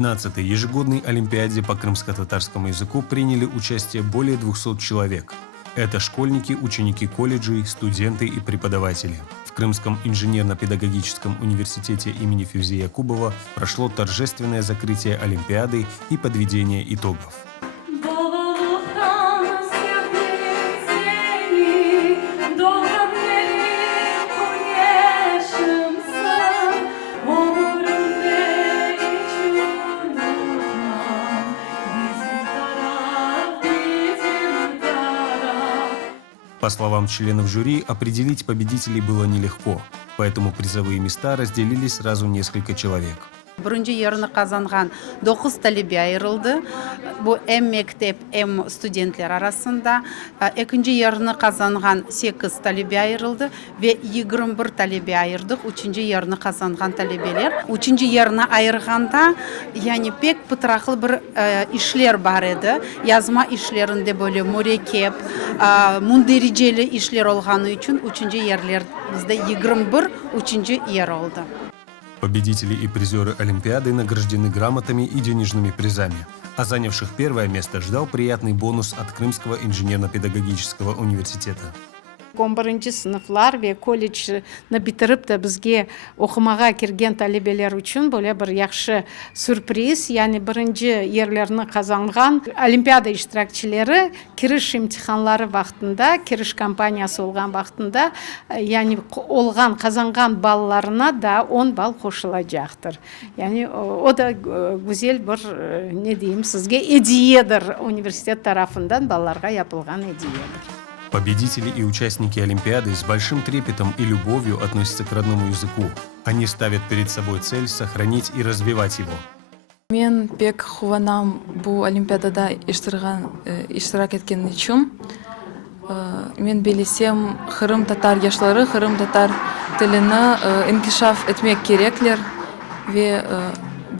15-й ежегодной Олимпиаде по крымско-татарскому языку приняли участие более 200 человек. Это школьники, ученики колледжей, студенты и преподаватели. В Крымском инженерно-педагогическом университете имени Февзия Кубова прошло торжественное закрытие Олимпиады и подведение итогов. По словам членов жюри, определить победителей было нелегко, поэтому призовые места разделили сразу несколько человек. Бірінші ерні қазанған 9 талебе айырылды. Бұл мектеп, студентлер арасында. Екінші ерні қазанған 8 талебе айырылды ве 21 талебе айырдық. Үшінші ерні қазанған талебелер. Үшінші ерні айырғанда, яғни пек пытрақыл бір ишлер бар еді. Язма ишлерінде бөлі морекеп, мундережелі ишлер олғаны үшін үшінші ерлер бізде 21 үшінші ер олды. Победители и призеры Олимпиады награждены грамотами и денежными призами. А занявших первое место ждал приятный бонус от Крымского инженерно-педагогического университета. 11 сыныфлар ве колледжні бітіріп та бізге оқымаға келген талебелер үшін бөле бір яқшы сюрприз, яғни бірінші ерлерні қазанған Олимпиада иштиракчылары кіріш имтиханлары вақтында, кіріш компаниясы олған вақтында, яғни олған қазанған балларына да 10 балл қосылаcaktır. Яғни о да güzel бір, не деймін, сізге идеядыр, университет тарафынан балаларға yapılған идеядыр. Победители и участники Олимпиады с большим трепетом и любовью относятся к родному языку. Они ставят перед собой цель сохранить и развивать его. Мен пек қуанам бұл Олимпиадада иштирак еткен үшін. Мен белесем Қырым татар яшлары, Қырым татар тіліні инкишаф етмек кереклер ве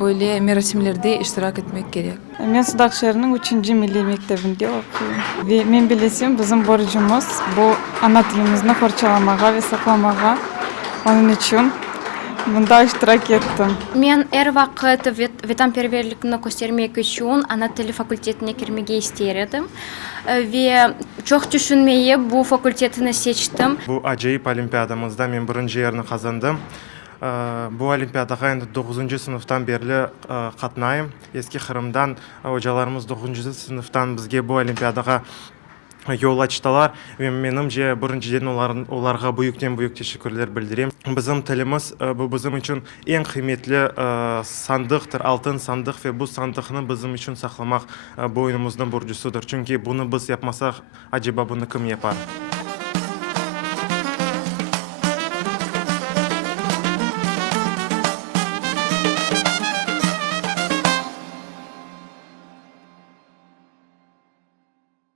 böyle merasimlerde iştirak etmek gerek. Men Sudak şehrinin 3. Milli Mektebi'nde okuyorum. Ve men bilesem bizim borcumuz bu ana tilimizni korçalamağa ve saklamağa. Onun için bunda iştirak ettim. Men her vaqt vatanperverlikni göstermek için ana tili fakültetine girmeyi istedim. Ve çok düşünmeye bu fakültetini seçtim. Bu acayip olimpiyadamızda men birinci yerini kazandım. Bu Олимпиадаға енді 9-cı sınıftan beri қатынайым. Eski Қырымдан hocalarımız 9-cı sınıftan бізге bu Олимпиадаға yol açtılar. Ve menimce birinciden onlarga büyük teşekkürler bildireyim. Bizim tilimiz bu bizim için en kıymetli sandıktır, altın sandık ve bu sandıkını bizim için saklamak boynumuzun borcusudur. Çünkü bunu biz yapmasak acaba bunu kim yapar?